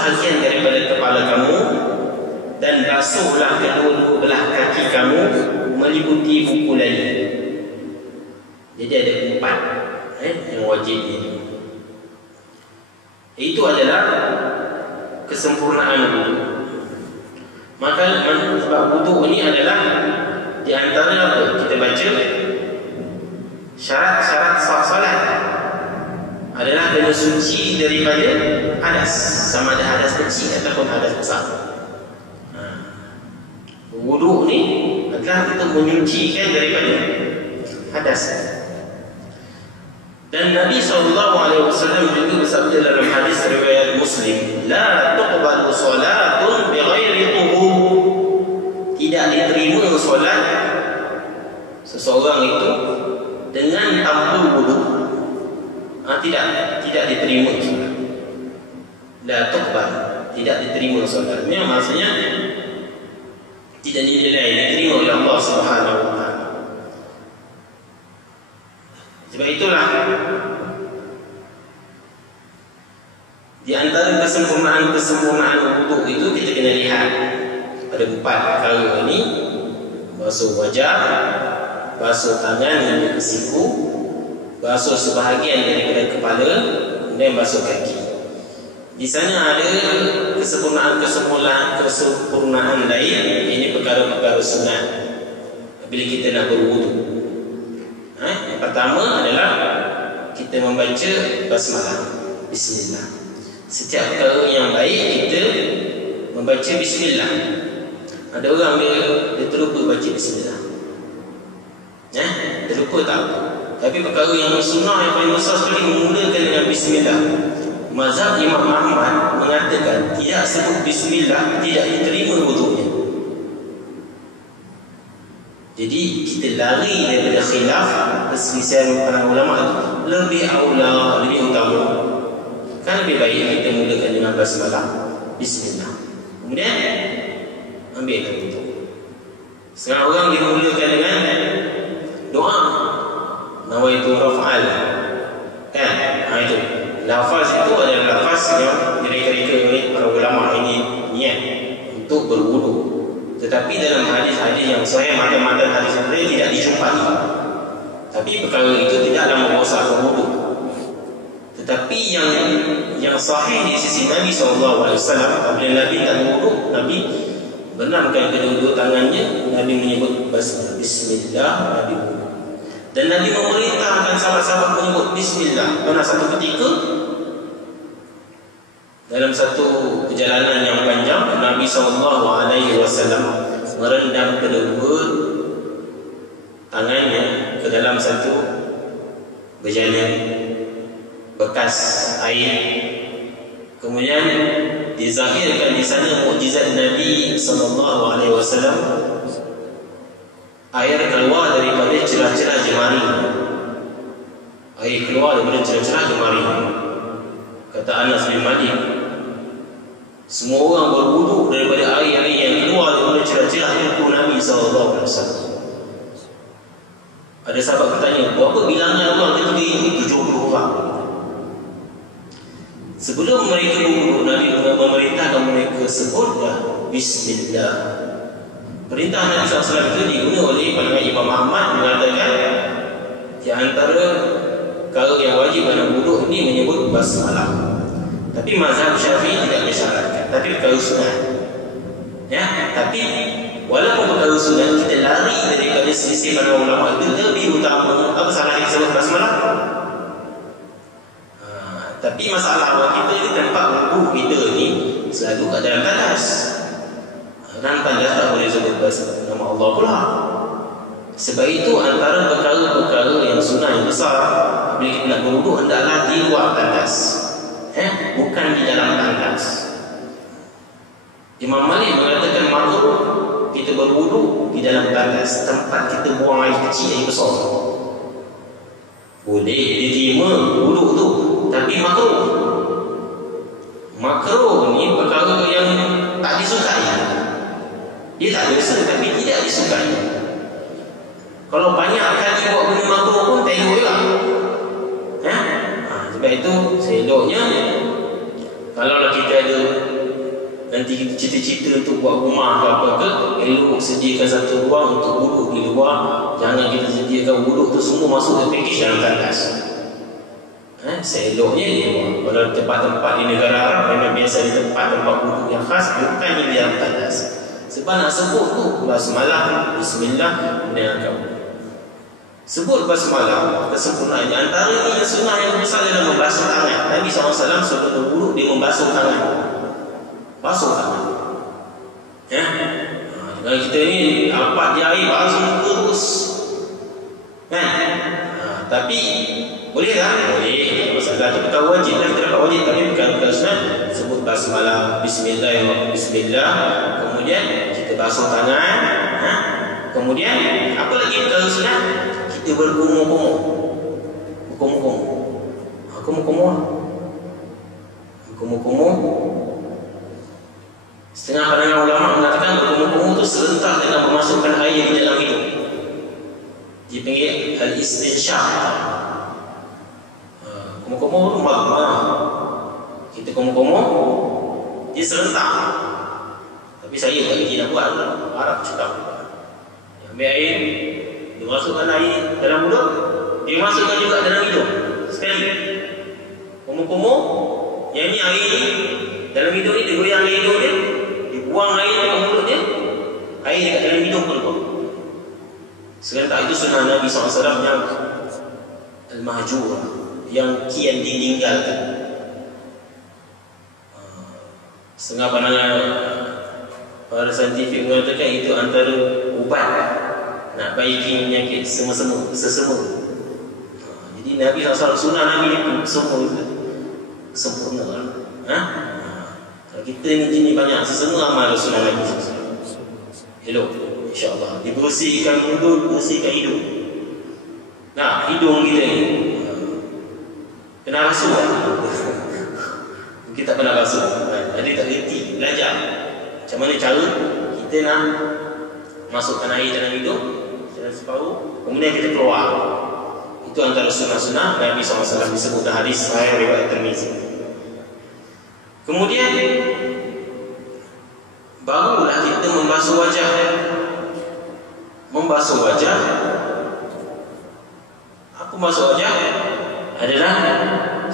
sebahagian daripada kepala kamu dan basuhlah kedua belah kaki kamu meliputi buku lali. Jadi ada 4 yang wajib ini. Itu adalah kesempurnaan wudu. Maka sebab wudu ini adalah di antara apa? Kita baca syarat-syarat solat adalah kena suci daripada hadas, sama ada hadas kecil ataupun hadas besar. Wudu ni adalah untuk menyucikan daripada hadas. Dan Nabi SAW juga bersabda dalam hadis riwayat Muslim, la tuqbalu salatun bighairi tuhur. Tidak diterima solat seseorang itu dengan tanpa wudu. Tidak diterima solat. La tuqbal, tidak diterima solat. Ini maksudnya tidak diterima oleh Allah Subhanahu wa taala. Sebab itulah di antara kesempurnaan wudu itu kita kena lihat ada 4 perkara ini: basuh wajah, basuh tangan hingga ke siku, basuh sebahagian daripada kepala, dan basuh kaki. Di sana ada kesempurnaan lain. Ini perkara-perkara sunat bila kita nak berwudu. Yang pertama adalah kita membaca basmalah, bismillah. Setiap perkara yang baik kita membaca bismillah. Ada orang dia terlupa baca bismillah. Terlupa tak? Tapi perkara yang sunnah yang paling besar sekali memulakan dengan bismillah. Mazhab Imam Ahmad mengatakan tidak sebut bismillah tidak diterima wudunya. Jadi kita lari daripada khilaf perselisihan para ulama itu lebih aula, lebih utama. Kan lebih baik kita mulakan dengan basmalah, bismillah. Kemudian ambilkan wudu. Setengah orang dimulakan dengan doa nawaitu raf'al. Kan? Itu. Lafaz itu adalah lafaz yang direka-reka oleh para ulama ini niat untuk berwudu. Tetapi dalam hadis-hadis yang sahih, matan-matan hadis yang sahih tidak dijumpai. Tapi perkara itu tidaklah merosakkan wudu. Tetapi yang sahih di sisi Nabi SAW, apabila Nabi tak berwudu, Nabi benamkan kedua-dua tangannya, Nabi menyebut bismillah, Nabi wudu. Dan Nabi memerintahkan sahabat-sahabat menyebut bismillah. Pada satu ketika dalam satu perjalanan yang panjang, Nabi SAW merendam kedua tangannya ke dalam satu bejana bekas air. Kemudian dizahirkan di sana mukjizat Nabi SAW. Air keluar daripada celah-celah jemari. Air keluar daripada celah-celah jemari. Kata Anas bin Malik, semua orang berwudu daripada air-air yang keluar daripada celah-celah itu Nabi SAW. Ada sahabat bertanya, berapa bilangan orang ketika ini? 70 orang. Sebelum mereka berwudu, Nabi memerintahkan mereka sebutlah bismillah. Perintah Nabi SAW itu diguna oleh pandangan Imam Ahmad mengatakan di antara perkara yang wajib dalam wudu ini menyebut basmalah. Tapi mazhab Syafi'i tidak mensyaratkan, tapi perkara sunat. Tapi walaupun perkara sunat, kita lari daripada selisih para ulama itu lebih utama. Apa salah kita sebut basmalah? Tapi masalah awal kita ini tempat wudu kita ni selalu kat dalam tandas. Dan tandas tak boleh sebut nama Allah pula. Sebab itu antara perkara-perkara yang sunnah yang besar bila kita nak berwudu hendaklah di luar tandas, bukan di dalam tandas. Imam Malik mengatakan makruh kita berwudu di dalam tandas, tempat kita buang air kecil yang besar. Boleh diterima wudu tu, tapi makruh. Makruh ni perkara yang tak disukai. Dia tak dosa tapi tidak disukai. Kalau banyak kali buat benda makruh pun tak elok juga. Sebab itu seloknya kalau kita ada nanti kita cita-cita untuk buat rumah ke apa ke, elok sediakan satu ruang untuk wuduk di luar. Jangan kita sediakan wuduk tu semua masuk ke package dalam tandas. Seeloknya di luar. Kalau tempat-tempat di negara Arab memang biasa di tempat-tempat wuduk yang khas, bukannya di dalam tandas. Sebab nak sebut tu basmalah, bismillah, dengan sebut basmalah, kesempurnaannya. Antara yang sunnah yang besar adalah membasuh tangan. Nabi SAW sebelum berwuduk dia membasuh tangan. Basuh tangan. Ya. Kalau kita ni nampak dia air basuh muka terus. Kan? Tapi boleh tak? Boleh. Masalah tu bukan wajib lah. Kita dapat wajib tapi bukan sunat. Sebut basmalah, bismillah, bismillah. Kemudian kita basuh tangan. Kemudian apa lagi perkara sunat? Kita berkumur-kumur. Kumur-kumur. Setengah pandangan ulama mengatakan berkumur-kumur itu serentak dengan memasukkan air di dalam hidung. Dipanggil al-istinsyaq. Kumur-kumur itu magma. Kita kumur-kumur dia serentak. Tapi saya tak kerti nak buat. Arab cakap ambil air, dia masukkan air dalam mulut, dia masukkan juga dalam hidung sekali. Kumur-kumur yang ni air ni dalam hidung ni, dia goyang air hidung dia, dia buang air dalam mulut dia, air dekat dalam hidung pun keluar. Serentak itu sunnah Nabi SAW yang al-mahjur, yang kian ditinggalkan. Setengah pandangan para saintifik mengatakan itu antara ubat nak baiki penyakit sesama. Jadi Nabi SAW, sunnah Nabi itu semua itu sempurna. Kalau kita ni banyak sesama amal sunnah Nabi SAW. Elok, insyaAllah. Dibersihkan mulut, bersihkan hidung. Nah, hidung kita ni kena rasuh. Kita tak pernah rasuh. Ada tak reti, belajar macam mana cara kita nak masukkan air dalam hidung dalam separuh, kemudian kita keluar. Itu antara sunnah-sunnah Nabi SAW disebut dalam hadis sahih riwayat Tirmizi. Kemudian barulah kita membasuh wajah. Apa basuh wajah? Adalah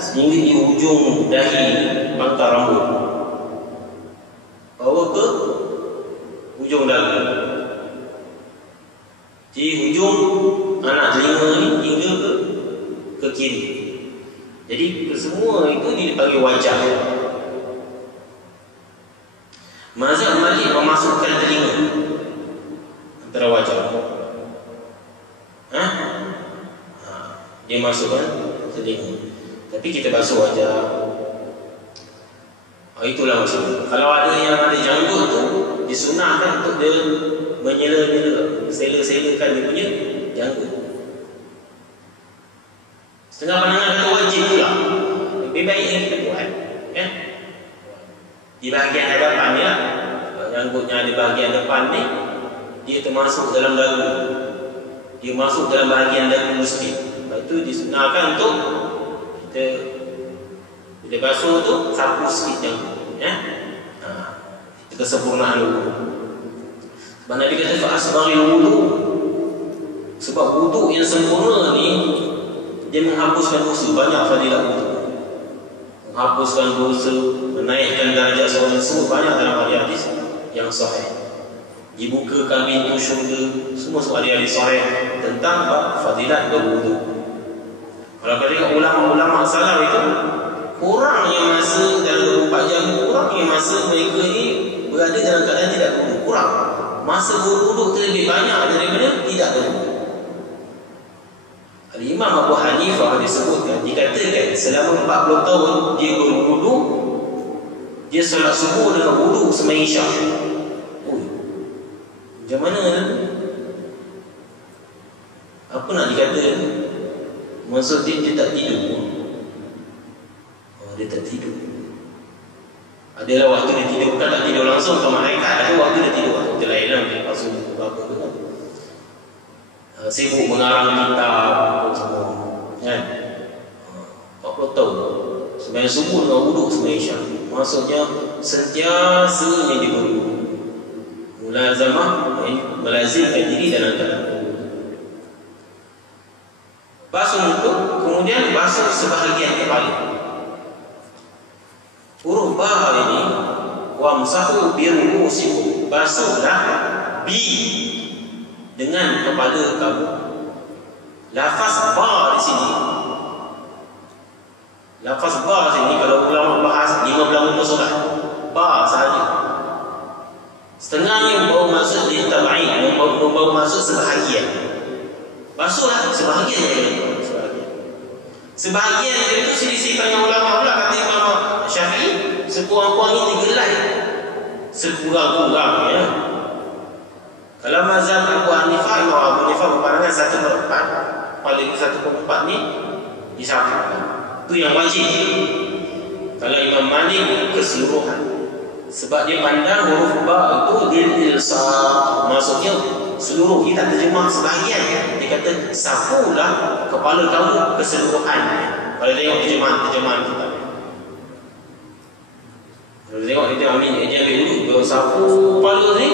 sehingga di ujung dahi pangkal rambut bawa ke ujung dagu, di ujung anak telinga ni hingga ke kiri. Jadi semua itu dipanggil wajah. Mazhab Malik memasukkan telinga antara wajah. Dia masukkan telinga. Tapi kita basuh wajah. Itulah maksudnya. Kalau ada yang ada janggut tu, disunahkan untuk dia menyela-nyela, sela-selakan dia punya janggut. Setengah pandangan kata wajib pula. Lebih baik yang kita buat, kan? Di bahagian hadapan ni lah. Janggutnya ada bahagian depan ni, dia termasuk dalam dagu. Dia masuk dalam bahagian dagu sikit. Lepas tu disunahkan untuk kita bila basuh tu sapu sikit janggut, ya. Itu kesempurnaan wudu. Sebab Nabi kata fa'asbaghi wudu. Sebab wudu yang sempurna ni dia menghapuskan dosa. Banyak fadilah wudu. Menghapuskan dosa, menaikkan darjat seorang, semua banyak dalam hadis yang sahih. Dibukakan pintu syurga, semua hadis sahih tentang fadilat berwudu. Kalau kita tengok ulama-ulama salaf itu, kurangnya masa dalam 24 jam, kurangnya masa mereka ni berada dalam keadaan tidak berwudu. Kurang. Masa berwudu terlebih banyak daripada tidak berwudu. Imam Abu Hanifah disebutkan, dikatakan selama 40 tahun dia berwudu, dia solat subuh dengan wudu sembahyang isyak. Macam mana? Apa nak dikatakan? Maksud dia tak tidur. Dia tak tidur. Adalah waktu dia tidur, bukan tak tidur langsung ke malaikat. Ada waktu dia tidur, waktu lain lah, dia pasal apa ke kan. Sibuk mengarang kitab semua, kan? 40 tahun sembahyang subuh dengan wuduk sembahyang isyak. Maksudnya sentiasa diberwudu. Mulazamah melazimkan diri dalam keadaan wudu. Basuh muka, kemudian basuh sebahagian kepala. Huruf ba ini wamsahu bi ru'usikum, basuhlah bi dengan kepala kamu. Lafaz ba di sini, lafaz ba di sini kalau ulama bahas 15 muka surat, ba sahaja. Setengahnya membawa maksud ditaba'in, membawa maksud sebahagian. Basuhlah sebahagian. Sebahagian itu selisih dengan ulama pula. Kata Imam Syafi'i, sekurang-kurangnya 3 helai. Sekurang-kurang, ya. Kalau mazhab Abu Hanifah, Imam Abu Hanifah berpandangan 1/4. Paling 1/4 ni disampaikan. Itu yang wajib. Kalau Imam Malik keseluruhan. Sebab dia pandang huruf ba itu dilsa, maksudnya seluruh. Dia tak terjemah sebahagian. Dia kata sapulah kepala kamu keseluruhan. Kalau tengok terjemahan kita, kalau tengok kita dia ambil dulu sapu kepala ni,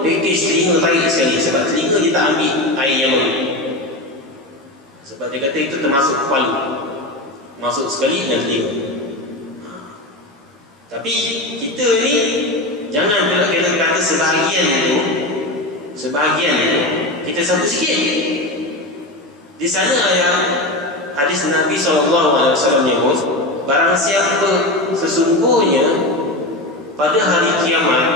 package telinga tarik sekali. Sebab telinga dia tak ambil air yang baru. Sebab dia kata itu termasuk kepala, masuk sekali dengan telinga. Tapi kita ni jangan bila kita kata sebahagian itu, kita sapu sikit. Di sana yang hadis Nabi SAW menyebut, barang siapa sesungguhnya pada hari kiamat,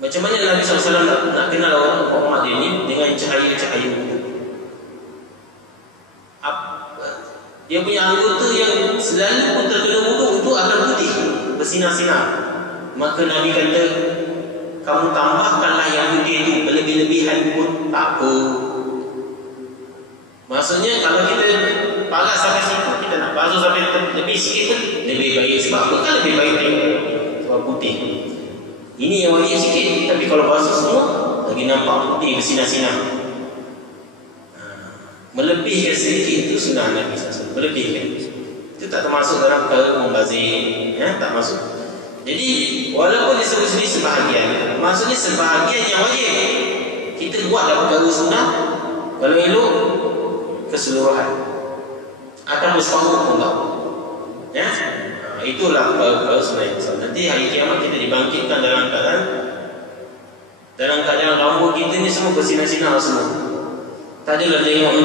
macam mana Nabi SAW nak kenal orang umat ini dengan cahaya-cahaya wudu. Dia punya anggota yang selalu terkena wudu itu akan putih, bersinar-sinar. Maka Nabi kata, kamu tambahkanlah yang putih itu berlebih-lebihan pun tak apa. Maksudnya kalau kita paras sampai situ, kita nak basuh sampai lebih sikit pun lebih baik. Sebab apa kan lebih baik tengok? Sebab putih. Ini yang wajib sikit. Tapi kalau basuh semua, lagi nampak putih bersinar-sinar. Melebihkan sedikit itu sunnah Nabi SAW. Melebihkan itu tak termasuk dalam perkara membazir, ya, tak masuk. Jadi walaupun disebut sini sebahagian, maksudnya sebahagian yang wajib kita buat dalam perkara sunnah. Kalau elok keseluruhan atau separuh pun tak, ya. Itulah perkara sunnah yang besar. Nanti hari kiamat kita dibangkitkan dalam keadaan rambut kita ni semua bersinar-sinar semua. Tak adalah tengok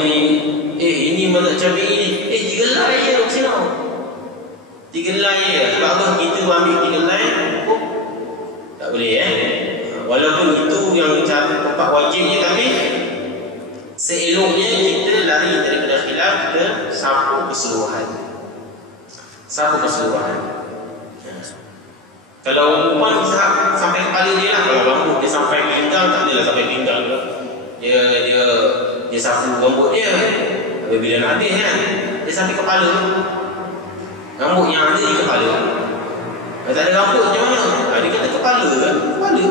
ini mazhab Syafi'i ni, 3 helai je duk sinar. 3 helai je. Sebab apa kita ambil 3 helai? Tak boleh, walaupun itu yang tempat wajibnya, tapi seeloknya kita lari daripada khilaf, kita sapu keseluruhan. Kalau umpan bisa sampai kepala dia lah. Kalau rambut dia sampai pinggang, tak adalah sampai pinggang lah. Dia sapu rambut dia. Bila nak habis kan, dia sampai kepala. Rambut yang ada di kepala. Kalau tak ada rambut macam mana? Dia kata kepala kan? Kepala.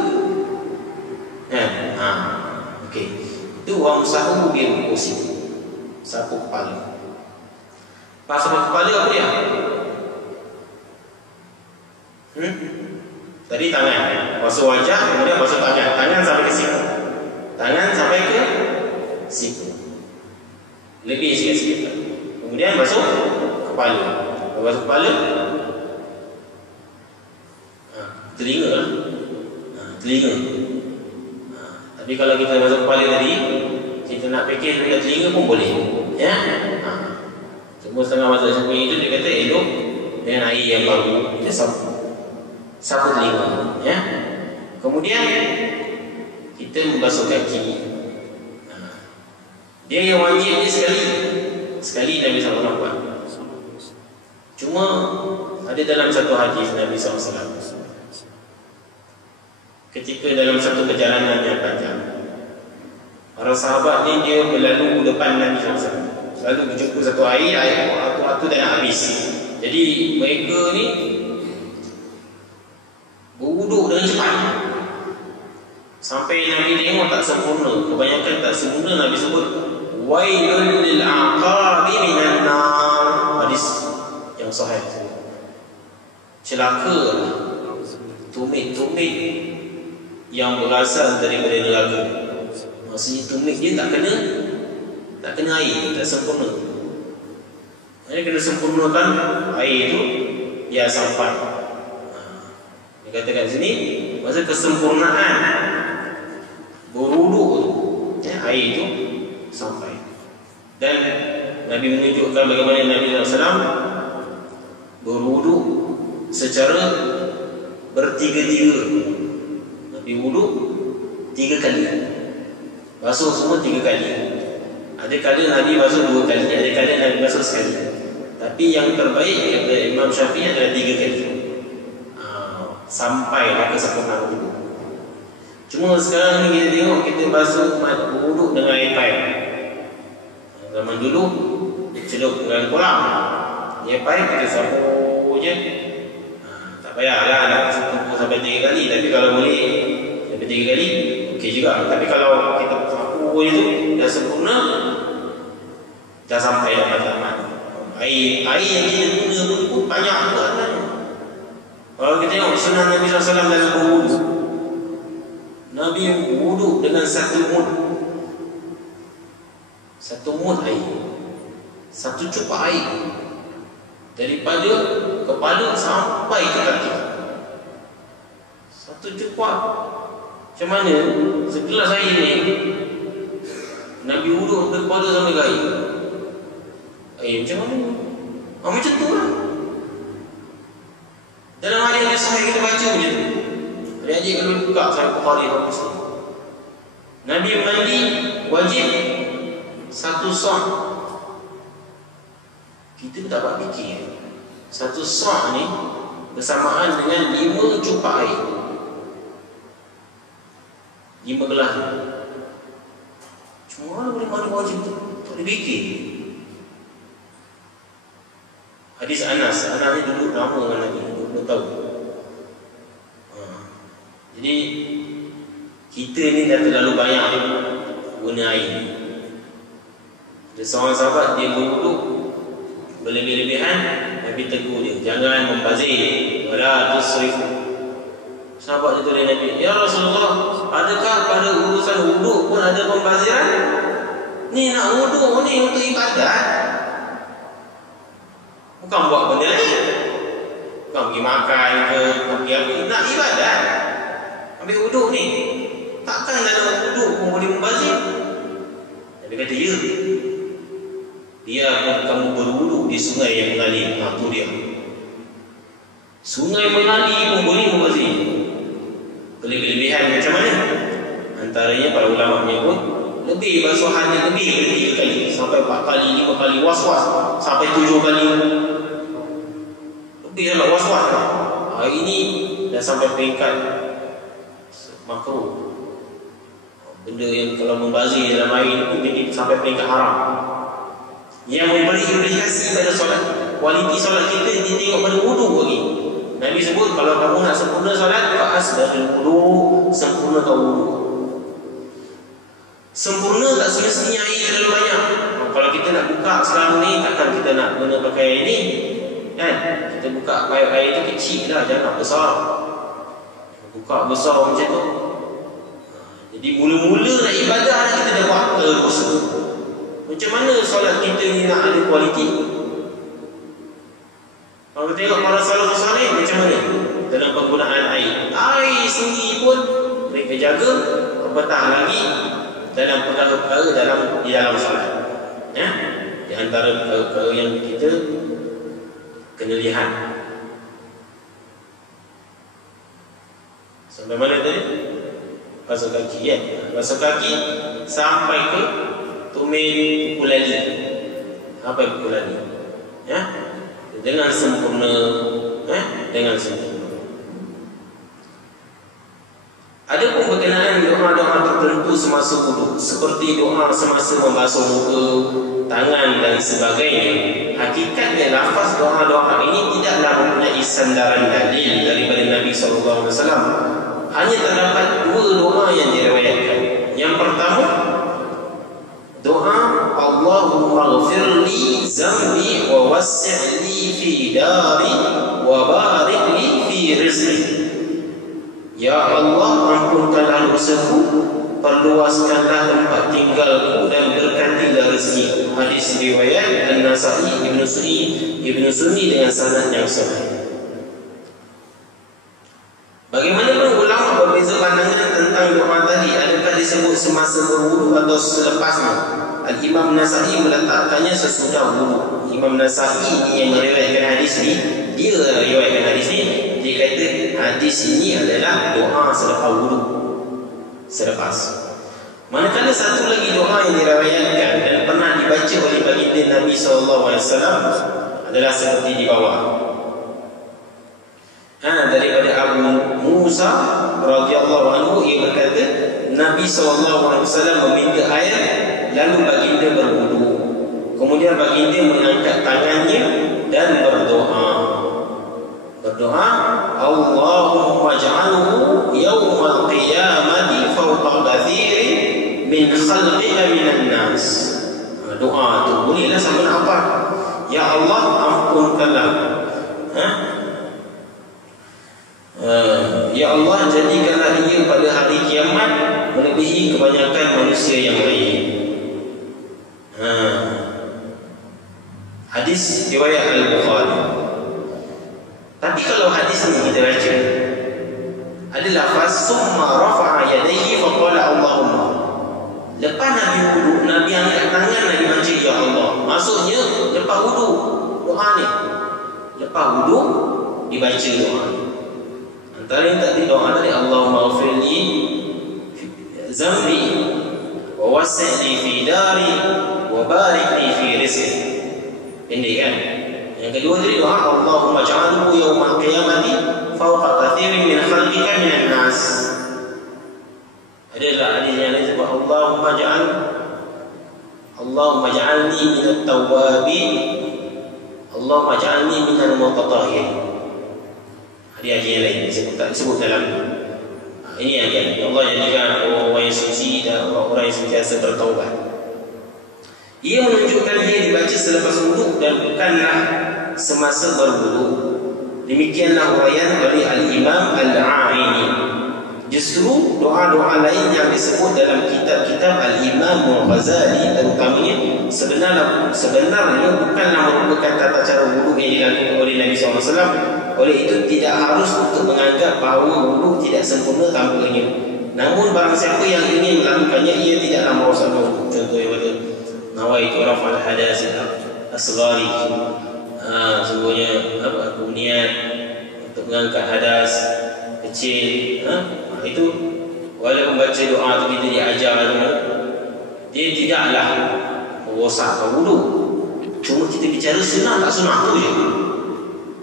Okey. Itu wamsahu bi ru'usikum. Sapu kepala. Pas sapu kepala apa dia? Tadi tangan. Basuh wajah, kemudian basuh tangan. Tangan sampai ke siku. Lebih sikit-sikit. Kemudian basuh kepala. Basuh kepala, telinga lah. Telinga. Tapi kalau kita basuh kepala tadi, kita nak package dekat telinga pun boleh, ya. Cuma setengah mazhab Syafi'i itu dia kata elok dengan air yang baru kita sapu telinga, ya. Kemudian kita membasuh kaki. Dia yang wajib ni sekali Nabi SAW buat. Cuma ada dalam satu hadis Nabi SAW, ketika dalam satu perjalanan yang panjang, para sahabat ni dia berlalu depan Nabi SAW, lalu berjumpa satu air waktu dah nak habis. Jadi mereka ni berwuduk dengan cepat sampai Nabi tengok tak sempurna. Kebanyakan tak sempurna. Nabi sebut wailul lil aqabi minan nar. Hadis yang sahih. Celakalah tumit-tumit yang berasal daripada neraka. Maksudnya tumit dia tak kena air, tak sempurna. Jadi kena sempurnakan air itu dia sampai. Dia kata kat sini masa kesempurnaan berwuduk air itu sampai. Dan Nabi menunjukkan bagaimana Nabi SAW berwuduk secara bertiga-tiga. Nabi wuduk 3 kali, basuh semua 3 kali. Ada kali Nabi basuh 2 kali, ada kali Nabi basuh sekali. Tapi yang terbaik kata Imam Syafi'i adalah 3 kali. Sampailah kesempurnaan wuduk. Cuma sekarang ni kita tengok kita basuh wuduk dengan air paip. Zaman dulu celup dengan kolam, air paip kita sapu je. Tak payahlah nak sapu sampai 3 kali. Tapi kalau boleh sampai 3 kali okey juga. Tapi kalau kita sapu itu dah sempurna, dah sampai dah matlamat. Air yang kita guna pun banyak juga kan. Kalau kita tengok sunnah Nabi SAW dalam berwuduk, Nabi wuduk dengan 1 mud. 1 mud air, 1 cupak air, daripada kepala sampai ke kaki. 1 cupak. Macam mana segelas air ni Nabi wuduk dari kepala sampai ke air? Air macam mana? Macam tu lah. Dalam hadis yang sahih kita baca macam tu. Adik-adik kalau buka Sahih Bukhari dan Muslim, Nabi mandi wajib 1 sa'. Kita pun tak dapat fikir 1 sa' ni bersamaan dengan 5 cupak air, 5 gelas. Cuma mana boleh mandi wajib tu? Tak boleh fikir. Hadis Anas ni dulu lama dengan Nabi, 20 tahun. Jadi kita ni dah terlalu banyak guna air. Ada seorang sahabat dia berwuduk berlebih-lebihan, Nabi tegur dia, jangan membazir, wala tusrifu. Sahabat itu dari Nabi, ya Rasulullah, adakah pada urusan wuduk pun ada pembaziran? Ni nak wuduk ni untuk ibadat, bukan buat benda lain. Bukan pergi makan ke, pergi apa, nak ibadat. Ambil wuduk ni, takkan dalam wuduk pun boleh membazir? Nabi kata, ya. Biarpun kamu berwuduk di sungai yang mengalir. Itu dia. Sungai mengalir pun boleh membazir. Kelebihan macam mana? Antaranya para ulama menyebut lebih basuhannya lebih dari 3 kali, sampai 4 kali, 5 kali, was-was sampai 7 kali. Lebih dalam was-was. Hari ini dah sampai peringkat makruh. Benda yang kalau membazir dalam air itu jadi sampai peringkat haram. Yang memberi implikasi pada solat. Kualiti solat kita dia tengok pada wuduk lagi. Nabi sebut kalau kamu nak sempurna solat, fa'asbahil wuduk, sempurnakan wuduk. Sempurna tak semestinya air terlalu banyak. Kalau kita nak buka sekarang ni, takkan kita nak guna pakai air ni kan? Kita buka air tu kecil lah, jangan besar. Buka besar macam tu. Jadi mula-mula nak ibadah kita dah buat terus. Macam mana solat kita ni nak ada kualiti? Kalau kita tengok para salafus salih macam mana dalam penggunaan air. Air sendiri pun mereka jaga, apatah lagi dalam perkara-perkara di dalam solat. Ya? Di antara perkara yang kita kena lihat. Sampai mana tadi? Basuh kaki ya. Basuh kaki sampai ke tumit kulali. Apa kulali? Ya? Dengan sempurna, dengan sempurna. Ada pun berkenaan doa-doa tertentu semasa wuduk, seperti doa semasa membasuh muka, tangan dan sebagainya. Hakikatnya lafaz doa-doa ini tidaklah mempunyai sandaran dalil daripada Nabi SAW. Hanya terdapat 2 doa yang diriwayatkan. Yang pertama, doa Allahumma ghfirli zambi wa wassi'li fi dari wa barik li fi rizqi. Ya Allah, ampunkanlah dosaku, perluaskanlah tempat tinggalku dan berkatilah rezeki. Hadis riwayat An-Nasa'i, Ibnu Sunni dengan sanad yang sahih. Bagaimana ulama berbeza pandangan tentang doa tadi? Adakah disebut semasa berwudu atau selepasnya? Al-Imam Nasa'i meletakkannya sesudah wudu. Imam Nasa'i ini yang meriwayatkan hadis ni, dia riwayatkan hadis ni, dia kata hadis ini adalah doa selepas wudu. Selepas. Manakala satu lagi doa yang diriwayatkan dan pernah dibaca oleh baginda Nabi SAW adalah seperti di bawah. Daripada Abu Musa radhiyallahu anhu, ia berkata Nabi SAW meminta air, lalu baginda berwudu. Kemudian baginda mengangkat tangannya dan berdoa. Allahumma ja'alhu yawmal qiyamati fawqa kathirin min khalqika minan nas. Doa tu bolehlah sama nak apa? Ya Allah, ampunkanlah. Ya Allah, jadikanlah ia pada hari kiamat melebihi kebanyakan manusia yang lain. Hadis riwayat Al-Bukhari. Tapi kalau hadis ini kita baca, ada lafaz summa rafa'a yadayhi fa qala Allahumma. Lepas Nabi wudu, Nabi angkat tangan, Nabi baca ya Allah. Maksudnya lepas wudu doa ni. Lepas wudu dibaca doa ni. Antara yang tadi doa tadi, Allahumma ghfirli zambi wa wasi' li fi dari wa barik li fi rizqi. Pendek kan? Yang kedua tadi doa Allahumma ja'alhu yawmal qiyamati fawqa kathirin min khalqika minan nas. Adalah hadis yang lain sebut Allahumma ja'alni minat tawwabin, Allahumma ja'alni minal mutatahhirin. Hadis yang lain disebut dalam ini yang Allah jadikan orang yang suci dan orang yang sentiasa bertaubat. Ia menunjukkan ia dibaca selepas wudu dan bukanlah semasa berwudu. Demikianlah uraian oleh Al-Imam Al-A'ini. Justru doa-doa lain yang disebut dalam kitab-kitab Al-Imam Al-Ghazali terutamanya sebenarnya bukanlah merupakan tata cara wudu yang dilakukan oleh Nabi SAW. Oleh itu tidak harus untuk menganggap bahawa wudu tidak sempurna tanpanya. Namun barang siapa yang ingin melakukannya, ia tidaklah merosak wudu. Contoh yang pada nawaitu rafa'al hadas asghari. Sungguhnya aku niat untuk mengangkat hadas kecil. Itu walaupun baca doa tu kita diajar, dia tidaklah merosakkan wudu. Cuma kita bicara sunnah tak sunnah tu je.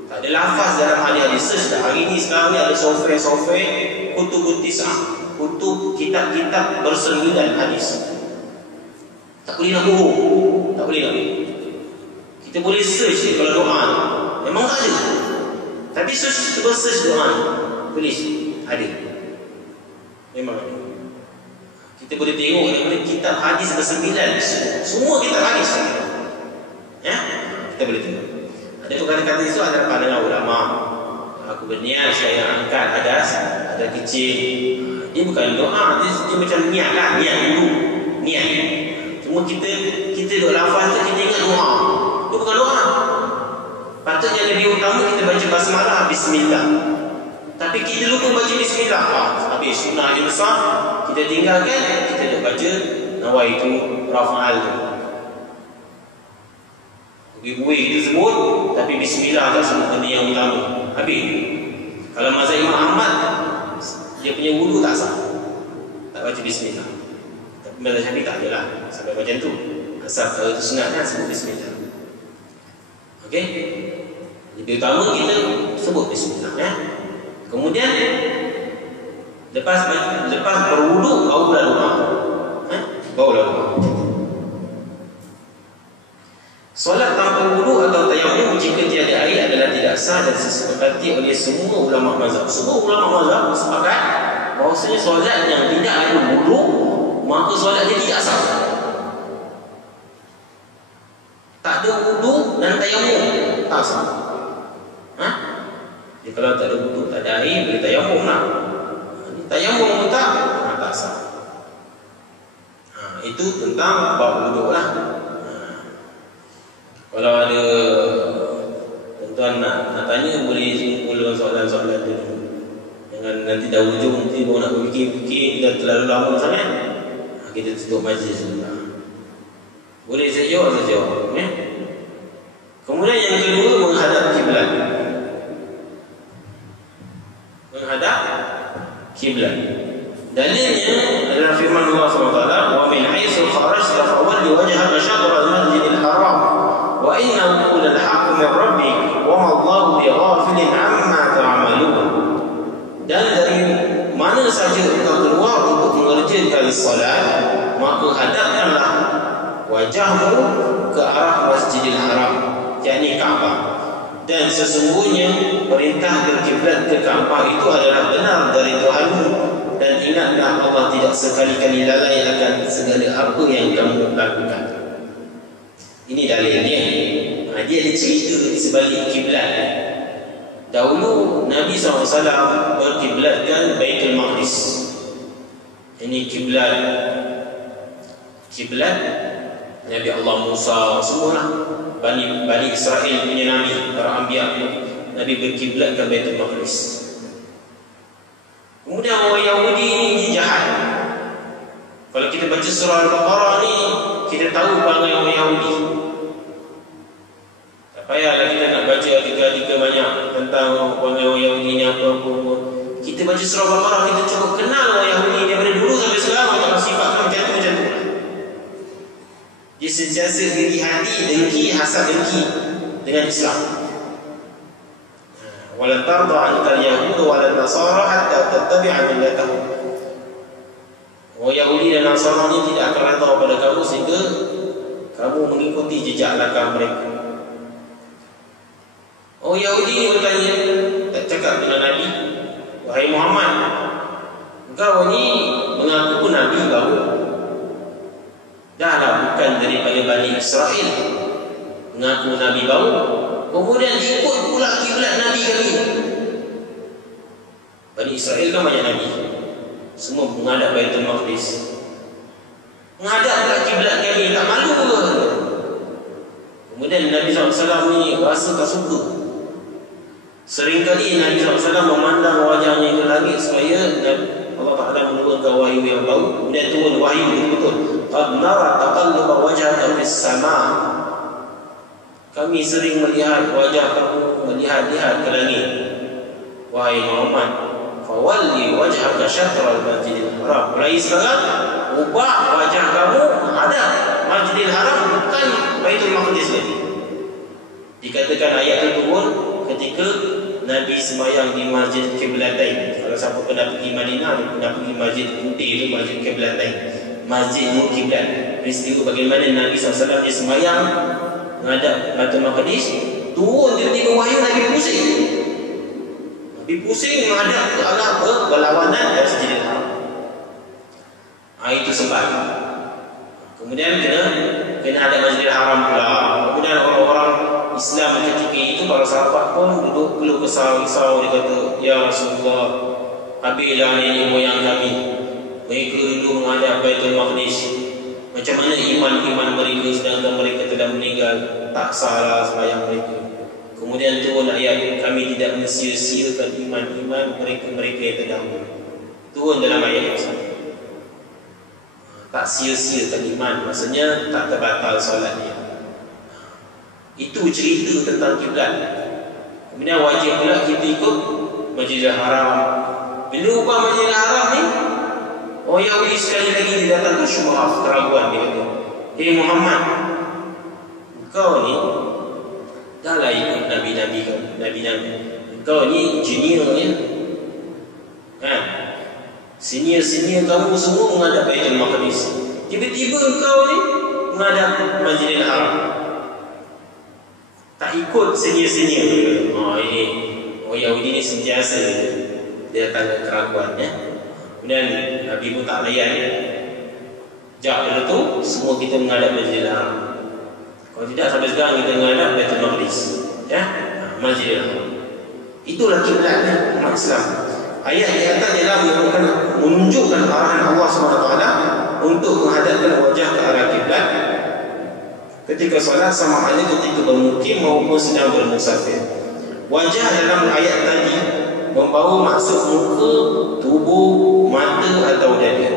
Tak ada lafaz dalam hadis. Search dah hari ni, sekarang ni ada software kutubut tis'ah, kutub kitab-kitab bersembilan hadis. Tak boleh nak bohong, tak boleh nak. Kita boleh search je kalau doa ni. Memang tak ada. Tapi search doa ni, tulis ada. Memang ada. Kita boleh tengok daripada kitab hadis bersembilan, semua kitab hadis. Ya, kita boleh tengok. Ada kata-kata itu adalah pandangan ulama. Aku berniat saya angkat hadas, ada kecil. Dia bukan doa, dia macam niat lah, niat dulu, niat. Cuma kita duk lafaz tu kita ingat doa. Itu bukan doa. Patutnya lebih utama kita baca basmalah, bismillah. Tapi kita lupa baca bismillah. Habis sunnah yang besar kita tinggalkan, kita duk baca nawaitu rafa'al. Buih-buih kita sebut, tapi bismillah tak sebut benda yang utama. Habis. Kalau mazhab Imam Ahmad, dia punya wudu tak sah, tak baca bismillah. Tapi mazhab Syafi'i tak adalah sampai macam tu. Asal kalau itu sunatnya sebut bismillah. Okey? Lebih utama kita sebut bismillah, ya. Kemudian lepas berwudu barulah doa. Barulah doa. Solat tanpa wudu atau tayammum jika tiada air adalah tidak sah dan disepakati oleh semua ulama mazhab. Semua ulama mazhab sepakat bahawasanya solat yang tidak ada wudu, maka solat dia tidak sah. tak ada wudu dan tayamum, tak sah. Jadi kalau tak ada wudu, tak ada air, boleh tayamum lah. Tayamum pun tak sah. Itu tentang bab wudu lah. Kalau ada tuan nak tanya, boleh mula soalan-soalan dulu. Jangan nanti dah hujung, nanti baru nak berfikir-fikir, dah terlalu lama sangat. Kita tutup majlis dulu. Boleh saya jawab, ya? Kemudian yang kedua, menghadap kiblat. Menghadap kiblat. Dalilnya adalah firman Allah SWT, "Wa min haitsu kharajta fawalli wajhaka syatral masjidil haram wa innahu lal haqqu min rabbik wa ma Allahu bighafilin 'amma ta'malun." Dan dari mana saja engkau keluar untuk mengerjakan salat, maka hadapkanlah wajahmu ke arah Masjidil Haram, yakni Kaabah. Dan sesungguhnya perintah berkiblat ke Kaabah itu adalah benar dari Tuhanmu, dan ingatlah Allah tidak sekali-kali lalai akan segala apa yang kamu lakukan. Ini dalilnya. Dia ada cerita di sebalik kiblat. Dahulu Nabi SAW berkiblatkan Baitul Maqdis. Ini kiblat Nabi Allah Musa, semualah Bani Israel punya Nabi, para Anbiya, Nabi berkiblatkan Baitul Maqdis. Kemudian orang Yahudi ni jahat. Kalau kita baca surah Al-Baqarah ni, kita tahu perangai orang Yahudi. Tak payahlah kita nak baca artikel-artikel banyak tentang perangai orang Yahudi ni apa-apa. Kita baca surah Al-Baqarah, kita cukup kenal orang Yahudi daripada dulu sampai sekarang. Kalau sifat macam tu. Dia sentiasa iri hati, dengki, hasad dengki dengan Islam. Wala tarda 'anka al-yahud wala an-nasara hatta tattabi'a millatahum. Orang Yahudi dan Nasara ni tidak akan redha pada kamu sehingga kamu mengikuti jejak langkah mereka. Orang Yahudi ni bertanya, tak cakap dengan Nabi, "Wahai Muhammad, engkau ni mengaku Nabi baru. Dahlah bukan daripada Bani Israel, mengaku Nabi baru, kemudian ikut pula kiblat Nabi kami." Bani Israel kan banyak Nabi, semua menghadap Baitul Maqdis. Menghadap pula kiblat kami, tak malu ke? Kemudian Nabi SAW ni rasa tak suka. Seringkali Nabi SAW memandang wajahnya ke langit supaya Allah Ta'ala menurunkan wahyu yang baru. Kemudian turun wahyu betul-betul. "Qad nara taqalluba wajhaka fis sama'." Kami sering melihat wajah kamu melihat-lihat ke langit. Wahai Muhammad, fawalli wajhaka syatral Masjidil Haram. Mulai sekarang, ubah wajah kamu menghadap Masjidil Haram, bukan Baitul Maqdis lagi. Dikatakan ayat itu turun ketika Nabi sembahyang di Masjid Qiblatain. Kalau siapa pernah pergi Madinah, pernah pergi Masjid Putih itu, Masjid Qiblatain, Masjid Qiblat. Peristiwa bagaimana Nabi SAW dia sembahyang menghadap Baitul Maqdis, turun tiba-tiba wahyu, Nabi pusing. Nabi pusing menghadap ke arah berlawanan dari Masjidil Haram. Itu sebab. Kemudian kena ada Masjidil Haram pula. Kemudian orang-orang Islam ketika itu, para sahabat pun duduk keluh kesah risau. Dia kata, "Ya Rasulullah, habislah nenek moyang kami. Mereka dulu menghadap Baitul Maqdis. Macam mana iman mereka sedangkan mereka telah meninggal? Tak salah sembahyang mereka." Kemudian turun ayat, "Kami tidak mensia-siakan iman mereka yang terdahulu." Turun dalam ayat tersebut. Tak sia-siakan iman, maksudnya tak terbatal solatnya. Itu cerita tentang kiblat. Kemudian wajib pula kita ikut Masjidil Haram. Bila ubah Masjidil Haram ni, orang Yahudi sekali lagi dia datang ke syubhat, keraguan. Dia kata, "Hei Muhammad, engkau ni dahlah ikut Nabi-Nabi. Engkau ni juniornya, kan? Senior kamu semua menghadap Baitul Maqdis. Tiba-tiba engkau ni menghadap Masjidil Haram. Tak ikut senior-senior." Ini orang Yahudi ni sentiasa dia datang ke keraguan, ya. Kemudian Nabi pun tak layan. Jawab dulu tu, semua kita menghadap Masjidil Haram. Kalau tidak sampai sekarang kita menghadap Baitul Maqdis, ya, Masjidil Haram. Itulah kiblatnya umat Islam. Ayat di atas ialah menunjukkan arahan Allah SWT untuk menghadapkan wajah ke arah kiblat ketika solat, sama ada ketika bermukim maupun sedang bermusafir. Wajah dalam ayat tadi membawa maksud muka, tubuh, mata atau dada.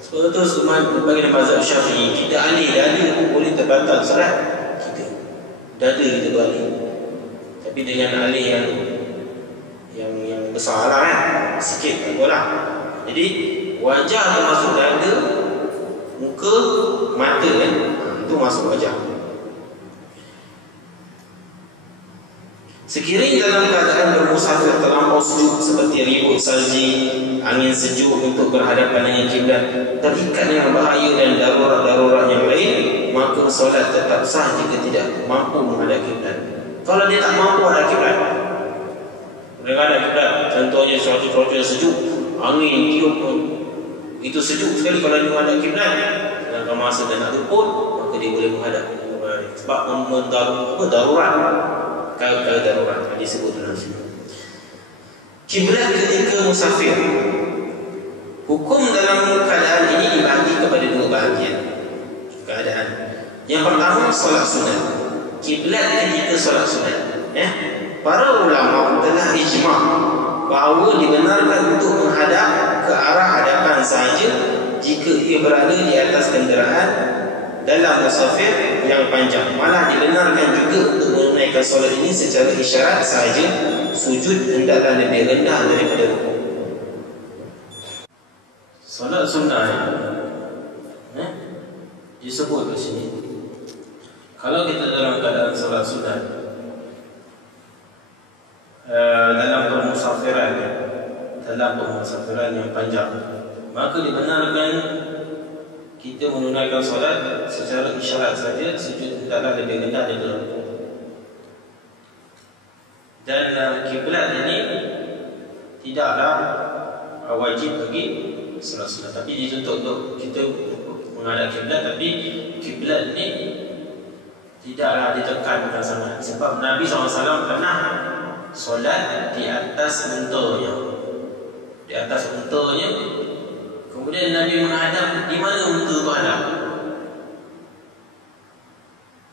Sebab itu bagi mazhab Syafi'i, kita alih dada boleh terbatal solat kita. Dada kita balik. Tapi dengan alih yang besar lah, kan? Sikit tak apalah. Jadi wajah termasuk dada, muka, mata, kan? Itu masuk wajah. Sekiranya dalam keadaan bermusafir terlampau sujud seperti ribut salji, angin sejuk untuk berhadapan dengan kiblat, terikat dengan bahaya dan darurat-darurat yang lain, maka solat tetap sah jika tidak mampu menghadap kiblat. Kalau dia tak mampu menghadap kiblat, menghadap kiblat, contohnya cuaca sejuk, angin tiup pun itu sejuk sekali. Kalau dia menghadap kiblat dalam masa dan nak pun, maka dia boleh menghadap. Sebab darurat, perkara darurat disebut dalam sini. Kiblat ketika musafir. Hukum dalam keadaan ini dibagi kepada dua bahagian keadaan. Yang pertama, solat sunat. Kiblat ketika solat sunat, ya. Para ulama telah ijma' bahawa dibenarkan untuk menghadap ke arah hadapan sahaja jika ia berada di atas kenderaan dalam musafir yang panjang. Malah dibenarkan juga untuk menunaikan solat ini secara isyarat sahaja, sujud hendaklah lebih rendah daripada rukuk. Solat sunnah disebut di sini. Kalau kita dalam keadaan solat sunnah dalam permusafiran yang panjang, maka dibenarkan kita menunaikan solat secara isyarat saja, sujud hendaklah lebih rendah daripada rukuk. Dan kiblat ini tidaklah wajib bagi solat sunat, tapi dituntut untuk kita menghadap kiblat. Tapi kiblat ini tidaklah ditekankan sangat, sebab Nabi SAW pernah solat di atas untanya. Di atas untanya, kemudian Nabi menghadap di mana unta itu hadap.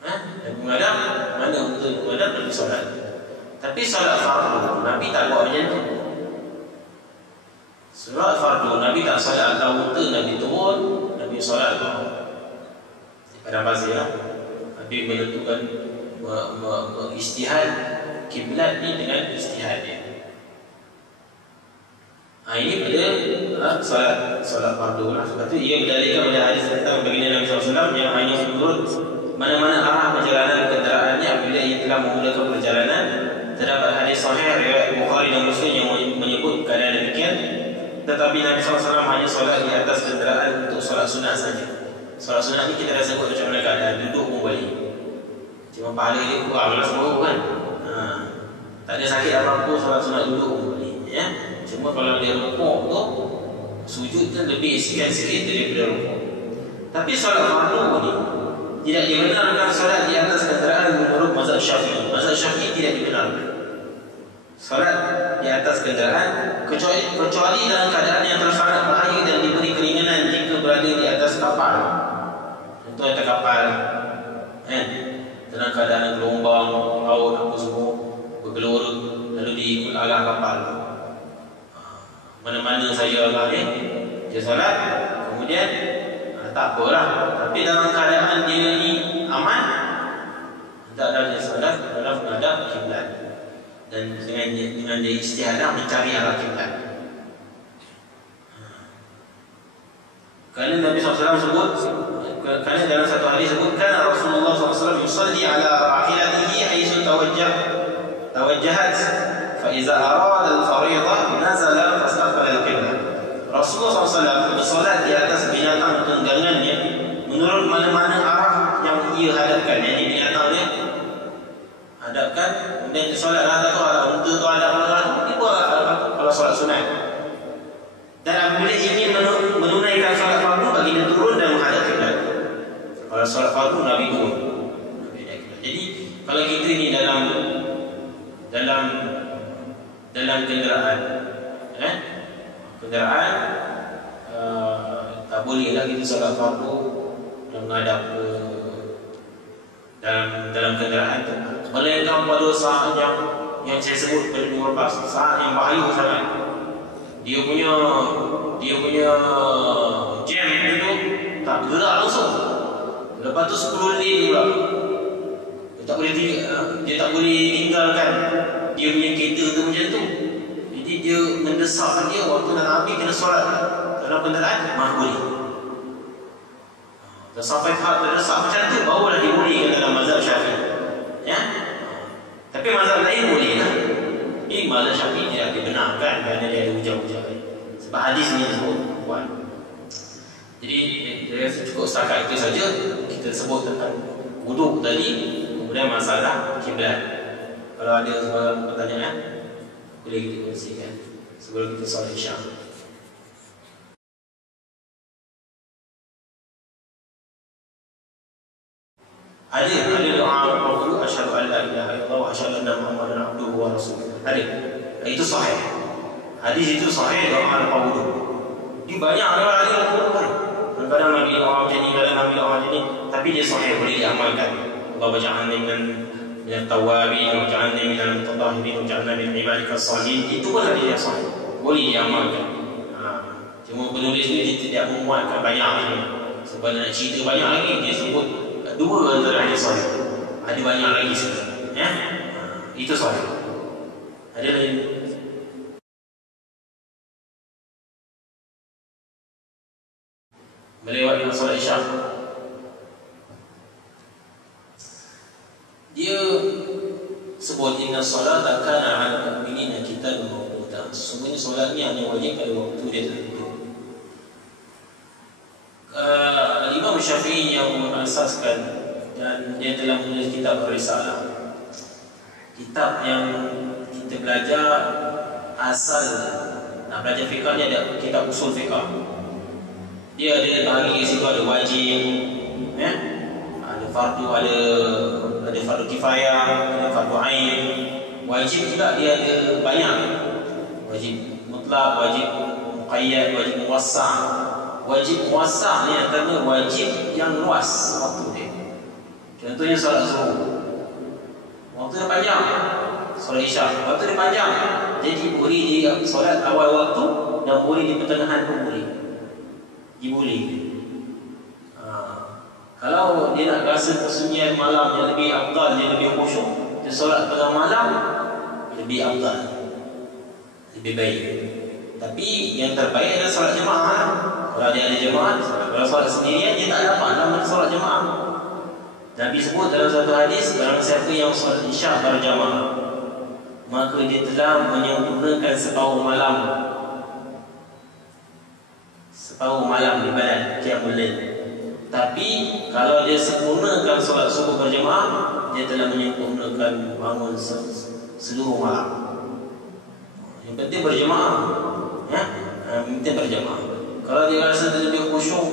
Nabi menghadap mana unta itu hadap, Nabi solat. Tapi solat fardu Nabi tak buat macam tu. Solat fardu Nabi tak solat atas unta, Nabi turun, Nabi solat pada bazir. Nabi menentukan istihad kiblat ni dengan istihad dia. Ini pada solat fardu lah. Sebab tu ia berdalilkan pada hadis tentang baginda Nabi SAW yang hanya menurut mana-mana arah perjalanan kenderaannya apabila ia telah memulakan perjalanan. Terdapat hadis sahih riwayat Bukhari dan Muslim yang menyebut keadaan demikian. Tetapi Nabi SAW hanya solat di atas kenderaan untuk solat sunat saja. Solat sunat ni kita dah sebut macam mana keadaan, duduk pun boleh. Cuma pahala dia malas baru kan. Tak ada sakit apa-apa, solat sunat duduk pun boleh, ya. Cuma kalau dia rukuk tu, sujud kan lebih sikit-sikit daripada rukuk. Tapi solat fardu ni tidak dibenarkan solat di atas kenderaan menurut mazhab Syafi'i. Mazhab Syafi'i tidak dibenarkan solat di atas kenderaan kecuali dalam keadaan yang tersangat bahaya dan diberi keringanan jika berada di atas kapal. Contoh atas kapal, dalam keadaan gelombang laut apa semua bergelora, lalu diikut arah kapal. Mana-mana saya arah dia solat, kemudian tak apalah. Tapi dalam keadaan dia ni aman, hendaklah dia solat dalam menghadap kiblat dan dengan dia istihadah mencari arah kiblat. Kerana Nabi SAW sebut, kerana dalam satu hadis sebutkan Rasulullah SAW yusalli ala rahilatihi haitsu tawajjahat fa iza arada al-fariḍah nazala fastaqbala al-qiblah. Rasulullah SAW bersolat di atas binatang tunggangannya menurut mana-mana arah yang ia hadapkan. Jadi binatang dia hadapkan, kemudian dia solat lah, tak tahu ada unta tu hadap arah dia buat kalau solat sunat. Dan apabila ingin menunaikan solat fardu, baginda turun dan menghadap kiblat. Kalau solat fardu Nabi turun, Jadi kalau kita ni dalam kenderaan, tak boleh lah kita solat fardu yang menghadap ke dalam kenderaan tu. Melainkan pada saat yang saya sebut pada minggu lepas, saat yang bahaya sangat, dia punya jam itu tak bergerak langsung. Lepas tu 10 lane pula, dia tak boleh tinggalkan dia punya kereta tu macam tu. Jadi dia mendesakkan dia waktu nak habis kena solat dalam kenderaan, mah boleh. Dan sampai tahap terdesak macam tu, barulah dibolehkan dalam mazhab Syafi'i. Ya? Tapi mazhab lain boleh lah. Ini mazhab Syafi'i tidak dibenarkan kerana dia ada hujah-hujah lain. Sebab hadis ni disebut kuat. Jadi saya cukup setakat itu saja. Kita sebut tentang wuduk tadi, kemudian masalah kiblat. Kalau ada pertanyaan, boleh kita kongsikan sebelum kita solat Isyak. Ada doa dulu, asyhadu an la ilaha illallah wa asyhadu anna muhammadan abduhu wa rasuluh. Ada. Itu sahih. Hadis itu sahih doa al-wudu. Di banyak orang yang pun kadang ambil doa macam ni, kadang ambil doa macam ni, tapi dia sahih, boleh diamalkan. Allah bacaan dengan tawabin, bacaan dengan mutatahirin, bacaan min ibadikas salihin. Itu pun hadis yang sahih, boleh diamalkan. Cuma penulis ni dia tidak memuatkan banyak ni. Sebab nak cerita banyak lagi, dia sebut dua antara hadis sahih. Ada banyak lagi sebenarnya. Ya? Itu sahih. Ada lain? Melewati solat Isyak. Dia sebut inna salata kana 'ala al-mu'minina kitaban mawquta. Sesungguhnya solat ni hanya wajib pada waktu dia tertentu. Imam Syafi'i yang mengasaskan dan dia telah menulis kitab Risalah. Kitab yang kita belajar asal nak belajar fiqh ni ada kitab usul fiqh. Dia ada bahagi di situ, ada wajib, ada fardu, ada fardu kifayah, ada fardu ain. Wajib juga dia ada banyak. Wajib mutlak, wajib muqayyad, wajib muwassa'. Wajib puasa ni antara wajib yang luas waktu dia. Contohnya solat zuhur, waktu dia panjang. Solat Isyak, waktu dia panjang. Jadi boleh di solat awal waktu dan boleh di pertengahan pun boleh. Diboleh. Kalau dia nak rasa kesunyian malam yang lebih afdal, dia lebih khusyuk, dia solat tengah malam lebih afdal, lebih baik. Tapi yang terbaik adalah solat jemaah. Kalau dia ada jemaah, kalau solat sendirian dia tak dapat nama solat jemaah. Nabi sebut dalam satu hadis, barang siapa yang solat Isyak berjamaah, maka dia telah menyempurnakan separuh malam ibadat qiyamul lail. Tapi kalau dia sempurnakan solat subuh berjamaah, dia telah menyempurnakan bangun seluruh malam. Yang penting berjamaah, ya, penting berjamaah. Kalau dia rasa dia lebih khusyuk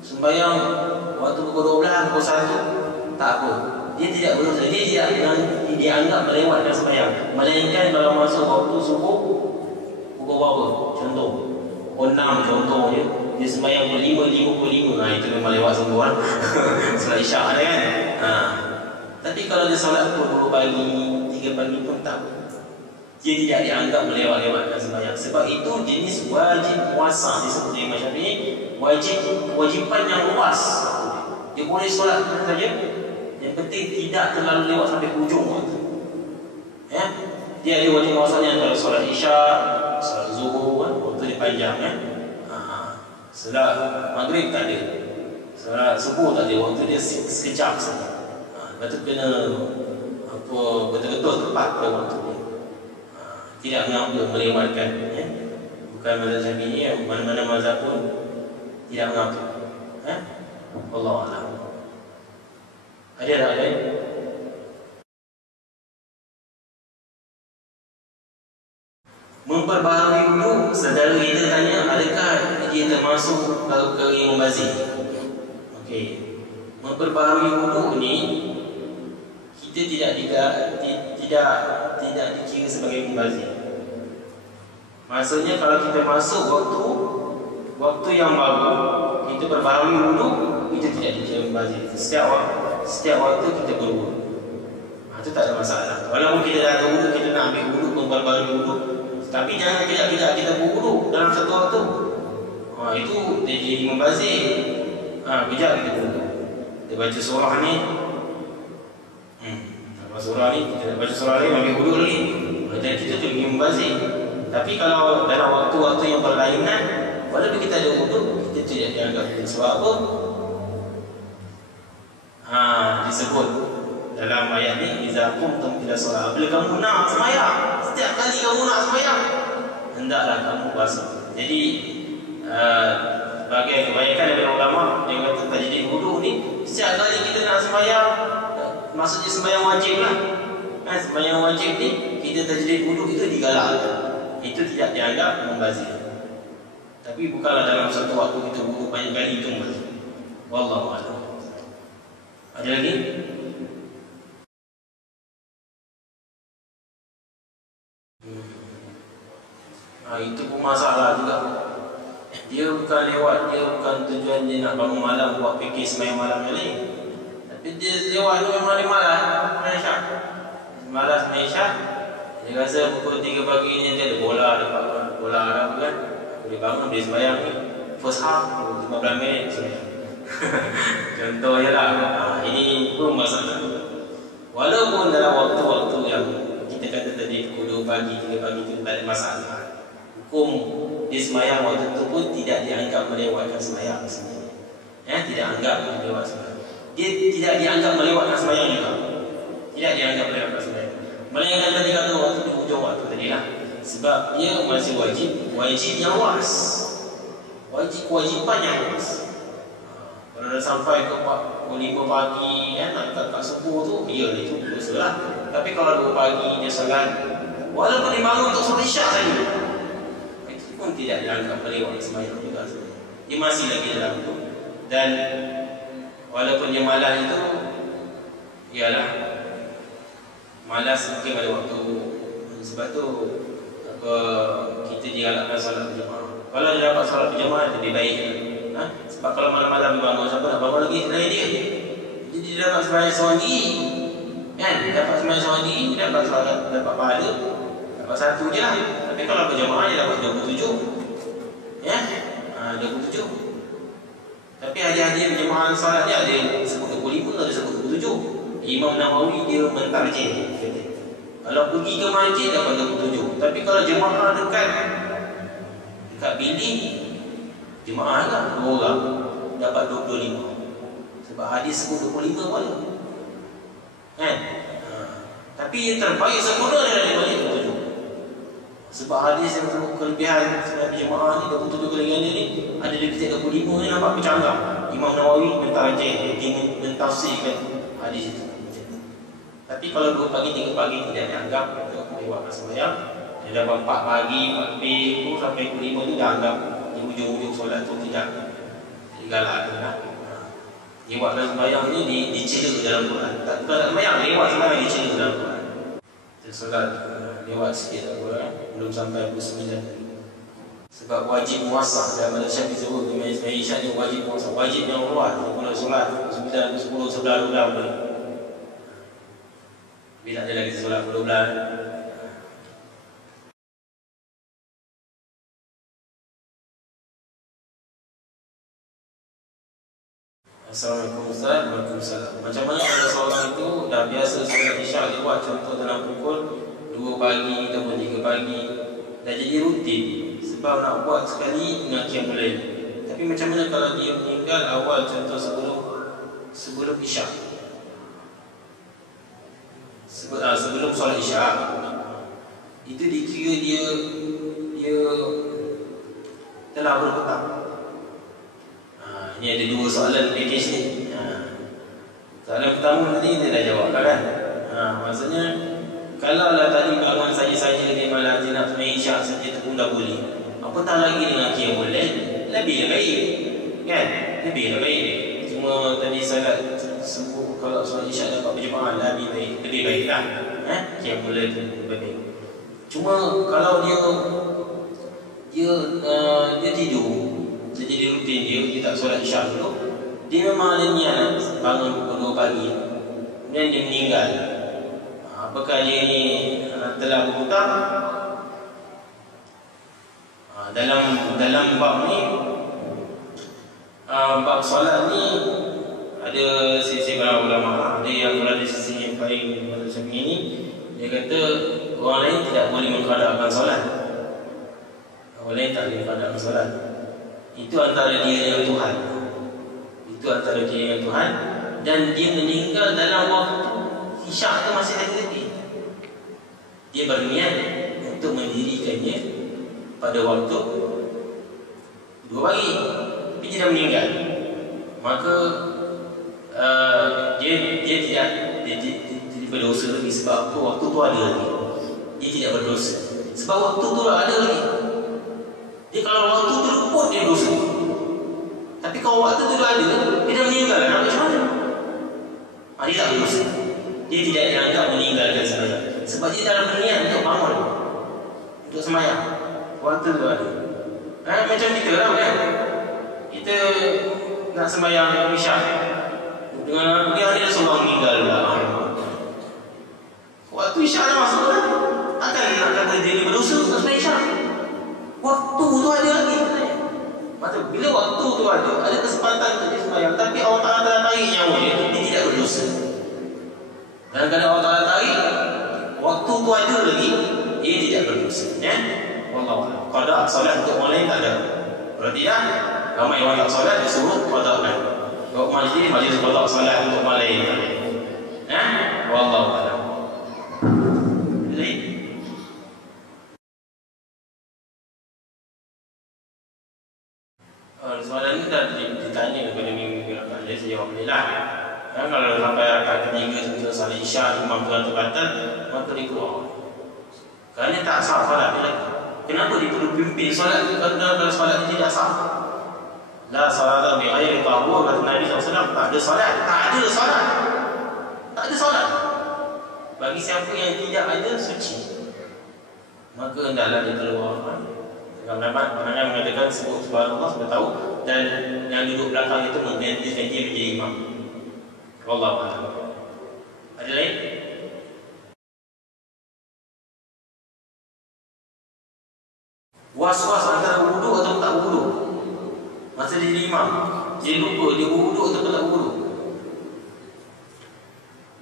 sembahyang waktu pukul 12, pukul 1, tak apa. Dia tidak berusaha, dia anggap melewatkan sembahyang. Melainkan kalau masuk waktu subuh pukul berapa? Contoh pukul 6 contohnya, dia sembahyang pukul 5:55. Itu memang lewat semua kan. Solat Isyak ada kan. Tapi kalau dia solat pukul 2 pagi, 3 pagi pun tak apa. Dia tidak dianggap melewat-lewatkan sembahyang. Sebab itu jenis wajib puasa disebut Imam Syafi'i kewajipan yang luas. Dia boleh solat mana saja, yang penting tidak terlalu lewat sampai hujung waktu. Ya? Dia ada wajib puasanya antara solat Isyak, solat Zuhur, waktu dia panjang kan. Solat Maghrib tak ada, solat Subuh tak ada, waktu dia sekejap saja. Lepas tu kena betul-betul tepat pada waktu dia. Tidak mengambil melewatkan, ya? Bukan mazhab Syafi'i, mana-mana mazhab pun tidak mengambil. Wallahu a'lam. Ada tak lain? Memperbaharui wudu, saudara kita tanya, adakah dia termasuk perkara yang membazir? Okey. Memperbaharui wudu ni Kita tidak dikira sebagai mubazir. Maksudnya kalau kita masuk waktu yang baru, kita berbaharui wudu, kita tidak dikira mubazir. Setiap waktu kita berwudu. Itu tak ada masalah. Walaupun kita dah ada wudu, kita nak ambil wudu, memperbarui wudu, tapi jangan kita berwudu dalam satu waktu. Itu jadi mubazir. Kejap kita wudu. Dia baca surah ni. Kita baca surah ni, ambil wudu lagi. Dan kita tu jadi mubazir. Tapi kalau dalam waktu-waktu yang berlainan, walaupun kita ada wudu, kita tidak dianggap. Sebab apa? Disebut dalam ayat ni, iza qumtum ila solat, bila kamu nak sembahyang, setiap kali kamu nak sembahyang, hendaklah kamu basuh. Jadi bagi kebanyakan daripada ulama yang kata tajdid wudu ni, setiap kali kita nak sembahyang, maksudnya sembahyang wajib lah. Sembahyang wajib ni kita tajdid wudu itu digalakkan. Itu tidak dianggap membazir. Tapi bukanlah dalam satu waktu kita wudu banyak kali itu membazir. Wallahu a'lam. Ada lagi? Itu pun masalah juga. Dia bukan lewat, dia bukan tujuan dia nak bangun malam buat fikir sembahyang malam yang lain. Tapi dia lewat tu memang dia malas Malaysia. Dia rasa pukul 3 pagi ni dia ada bola apa kan. Dia bangun dia sembahyang ni first half 15 minit sembahyang. Contoh je lah. Ini pun masalah. Walaupun dalam waktu-waktu yang kita kata tadi pukul 2 pagi, 3 pagi itu tak ada masalah. Hukum dia sembahyang waktu itu pun tidak dianggap melewatkan sembahyang sebenarnya. Tidak anggap melewat sembahyang. Dia tidak dianggap melewatkan sembahyang juga. Tidak dianggap melewatkan sembahyang. Melainkan tadi kata waktu di hujung waktu tadi lah. Sebab dia masih wajib yang was. Kewajipan yang was. Kalau dah sampai ke 5 pagi nak dekat subuh tu, ya itu dosa lah. Tapi kalau 2 pagi dia sangat, walaupun dia bangun untuk solat isyak saja, itu pun tidak dianggap melewat sembahyang juga sebenarnya. Dia masih lagi dalam tu. Dan walaupun dia malas itu, ialah malas mungkin pada waktu. Sebab tu kita digalakkan solat berjemaah. Kalau dia dapat solat berjemaah lebih baik. Sebab kalau malam-malam dia bangun, siapa nak bangun lagi selain dia? Jadi dia dapat sembahyang seorang diri. Dia dapat sembahyang seorang diri, dia dapat solat, dapat pahala, dapat satu je lah. Tapi kalau berjemaah dia dapat 27. 27. Tapi hadiah-hadiah berjemaah solat dia ada sebut 25, ada sebut 27. Imam Nawawi dia mentarjih. Kalau pergi ke masjid dapat 27. Tapi kalau jemaah dekat bilik, jemaah lah 2 orang dapat 25. Sebab hadis sebut 25 boleh. Tapi yang terbaik sempurna adalah di balik 27. Sebab hadis yang sebut kelebihan sebab jemaah ni 27 kelebihan ni ada lebih 35 yang nampak bercanggah. Imam Nawawi mentarjih, dia mentafsirkan hadis itu. Tapi kalau 2 pagi, 3 pagi tidak dianggap untuk melewatkan sembahyang. Dia dapat 4 pagi, 4 pagi sampai 5 tu dah anggap ujung-ujung solat tu tidak digalakkan lah. Lewatkan sembahyang ni dicela dalam Quran. Tak sembahyang, lewat sembahyang dicela dalam Quran. Solat lewat sikit tak Quran, belum sampai 29. Sebab wajib muasah dalam Malaysia disebut Malaysia ni wajib muasah. Wajib yang luar, kalau solat 9, 10, 11, 12 boleh. Bila ada lagi solat 12. Assalamualaikum Ustaz. Waalaikumsalam. Macam mana kalau seorang itu dah biasa solat isyak lewat, contoh dalam pukul 2 pagi ataupun 3 pagi, dah jadi rutin sebab nak buat sekali dengan qiyamul lail. Tapi macam mana kalau dia meninggal awal, contoh sebelum isyak, sebelum solat isyak, itu dikira dia telah berhutang. Ini ada 2 soalan package ni. Soalan pertama tadi dia dah jawab kan. Maksudnya kalau lah tadi bangun saja-saja dia malam dia nak sembahyang isyak saja tu pun dah boleh. Apatah lagi dengan qiyamul lail, lebih baik. Kan? Lebih baik. Cuma tadi solat subuh kalau solat isyak dapat berjemaah lebih baik. lebih baiklah. Qiyamul Lail itu lebih baik. Cuma kalau dia tidur, dia jadi rutin dia tak solat Isyak dulu, dia memang ada niat bangun pukul 2 pagi, kemudian dia meninggal. Apakah dia ni telah berhutang? Dalam bab ni, bab solat ni ada sisi para ulama, ada yang berada di sisi yang paling macam ini, dia kata orang lain tidak boleh mengqada'kan solat. Orang lain tak boleh mengqada'kan solat. Itu antara dia dengan Tuhan. Itu antara dia dengan Tuhan. Dan dia meninggal dalam waktu Isyak itu masih lagi lebih. Dia berniat untuk mendirikannya pada waktu 2 pagi, tapi dia dah meninggal. Maka dia tidak berdosa lagi. Sebab apa? Waktu tu ada lagi. Dia tidak berdosa sebab waktu tu ada lagi. Dia kalau waktu tu luput, dia dosa. Tapi kalau waktu tu ada, dia dah meninggal, nak macam mana? Dia tak berdosa. Dia tidak dianggap meninggalkan sembahyang, sebab dia dalam berniat untuk bangun, untuk sembahyang. Waktu tu ada. Macam kita lah kan, kita nak sembahyang Isyak dengan dia seorang meninggal lah. Waktu Isyak dah masuk kan, takkan nak kata dia berdosa untuk sembahyang Isyak. Waktu tu ada lagi sebenarnya. Maksud bila waktu tu ada kesempatan untuk dia sembahyang, tapi Allah Ta'ala tarik nyawa dia tidak berdosa. Dan kalau Allah Ta'ala tarik, waktu tu ada lagi, dia tidak berdosa. Wallahu qada solat untuk orang lain tak ada. Kalau tidak, ramai orang tak solat disuruh qada kan. Kalau majlis qada solat untuk orang lain. Wallahu a'lam. Soalan ni dah ditanya kepada minggu lepas, jadi saya jawab boleh lah. Kalau sampai rakaat ketiga sebelum salat Isyak imam telah terbatal, maka dia keluar. Kerana tak sah solat dia lagi. Kenapa dia perlu pimpin solat tu kalau solat dia tidak sah? La salata bi ghairi tahur, kata Nabi SAW. Tak ada solat. Tak ada solat bagi siapa yang tidak ada suci, maka hendaklah dia keluar. Pandangan mengatakan sebut subhanallah sudah tahu, dan yang duduk belakang itu menggantikan dia menjadi imam. Wallahu a'lam. Ada lain? Was-was antara wudu atau tak wudu masa dia jadi imam, dia lupa dia wudu atau tak wudu.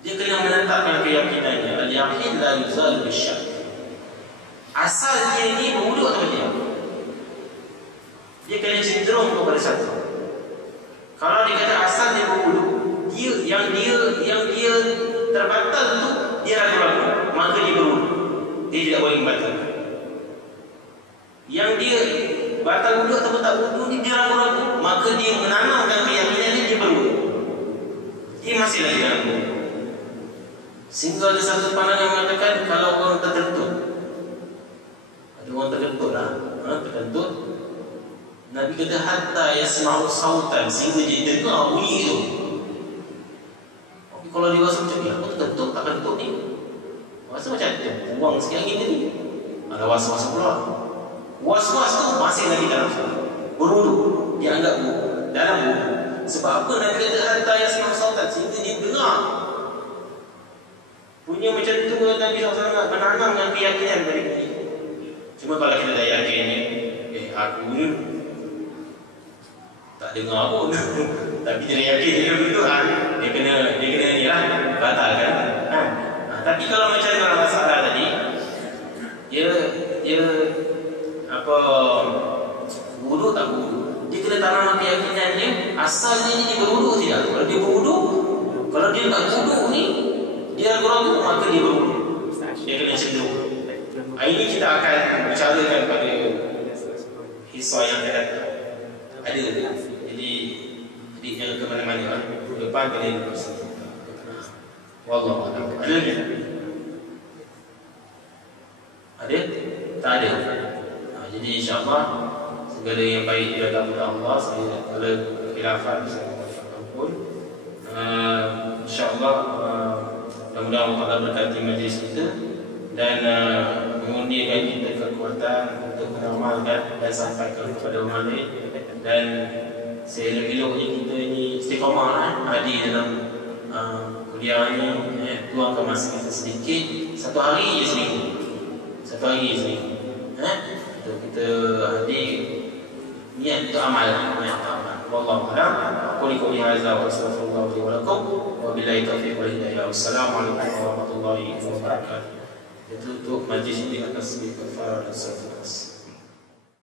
Dia kena menetapkan keyakinannya. Al-yaqin la yuzal bisyak. Asal dia ni berwudu atau tidak, dia kena cenderung kepada satu. Kalau dia kata asal dia berwudu, yang dia terbatal tu dia ragu-ragu, maka dia berwudu, dia tidak boleh membatalkan. Yang dia batal wudu atau tak wudu ni dia ragu-ragu, maka dia menanamkan keyakinan dia berwudu, dia masih lagi ragu. Sehingga ada satu pandangan mengatakan kalau orang terkentut, ada orang terkentut lah, terkentut, Nabi kata hatta yasma'u sautan, sehingga dia dengar bunyi itu. Tapi kalau dia rasa macam ni, aku terkentut tak kentut ni, rasa macam buang sikit angin tadi, ada was-was pula. Was-was tu masih lagi dalam berwudu, dia anggap dalam wudu. Sebab apa Nabi kata hatta yasma'u sautan, sehingga dia dengar punya macam tu. Nabi SAW menanamkan keyakinan dari bunyi. Cuma kalau kita dah yakin ni, aku ni tak dengar pun tapi dia yakin dia betul kan, dia kena ni lah, batal kan. Tapi kalau macam dalam masalah tadi, dia apa, wudu tak wudu, dia kena tanam keyakinan dia asalnya dia berwudu tidak. Kalau dia berwudu, kalau dia tak wudu ni, dia ragu-ragu, maka dia berwudu, dia kena cenderung. Ini kita akan bicarakan pada hisab yang akan datang. Ada, jadi jangan ke mana-mana, depan kena bersih. Wallahu a'lam. Ada ni? Ada? Tak ada. Jadi insya-Allah segala yang baik datang dari Allah, segala khilafat pun insya-Allah mudah-mudahan Allah Allah berkati majlis kita dan mengundikan kita kekuatan untuk mengamalkan dan sampaikan kepada orang lain. Dan seelok-eloknya kita ini istiqamah hadir dalam kuliah ini, tuangkan masa kita sedikit, satu hari je seminggu, kita hadir niat untuk amal, wallahu a'lam. Qul qawli hadza wa astaghfirullah li wa lakum wa billahi taufiq wal hidayah. Wassalamualaikum warahmatullahi wabarakatuh. Tutup majlis ini atas kafarah dan salat.